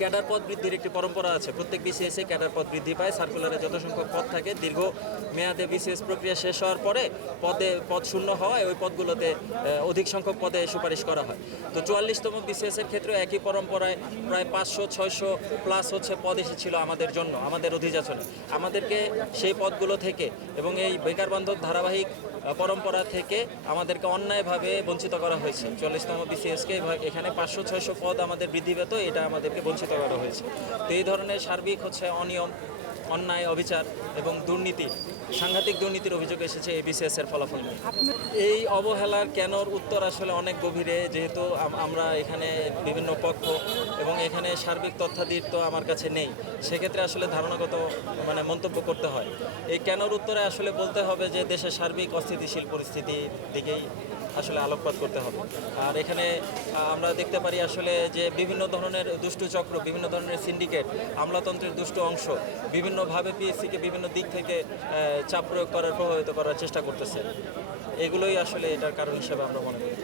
Cadre পদ বৃদ্ধির একটি পরম্পরা আছে। প্রত্যেক বিসিএসে ক্যাডার পদ বৃদ্ধি পায়। সার্কুলারে যত সংখ্যক পদ থাকে, দীর্ঘ মেয়াদে বিসিএস প্রক্রিয়া শেষ হওয়ার পরে পদ শূন্য হওয়ায় ওই পদগুলোতে অধিক সংখ্যক পদে সুপারিশ করা হয়। তো 44তম বিসিএসের ক্ষেত্রে একই পরম্পরায় প্রায় 500-600 প্লাস পদ এসেছিল আমাদের জন্য, আমাদের অধিযাচনে। আমাদেরকে সেই পদগুলো থেকে এবং এই বেকার বান্ধব ধারাবাহিক পরম্পরা থেকে আমাদেরকে অন্যায়ভাবে বঞ্চিত করা হয়েছে। 44তম বিসিএসকে এখানে 500-600 পদ আমাদের বৃদ্ধি পেত, এটা আমাদেরকে বঞ্চিত করা হয়েছে। তো এই ধরনের সার্বিক অনিয়ম, অন্যায়, অবিচার এবং দুর্নীতি, সাংঘাতিক দুর্নীতির অভিযোগ এসেছে এই বিসিএসের ফলাফল নিয়ে। এই অবহেলার কেনর উত্তর আসলে অনেক গভীরে, যেহেতু আমরা এখানে বিভিন্ন পক্ষ এবং এখানে সার্বিক তথ্যাদির তো আমার কাছে নেই, সেক্ষেত্রে আসলে ধারণাগত মন্তব্য করতে হয়। এই কেনর উত্তরে আসলে বলতে হবে যে দেশের সার্বিক অস্থিতিশীল পরিস্থিতির দিকেই আসলে আলোকপাত করতে হবে। আর এখানে আমরা দেখতে পারি আসলে যে বিভিন্ন ধরনের দুষ্টু চক্র, বিভিন্ন ধরনের সিন্ডিকেট, আমলাতন্ত্রের দুষ্ট অংশ বিভিন্নভাবে পিএসসিকে বিভিন্ন দিক থেকে চাপ প্রয়োগ করার, প্রভাবিত করার চেষ্টা করতেছে। এগুলোই আসলে এটার কারণ হিসেবে আমরা মনে করি।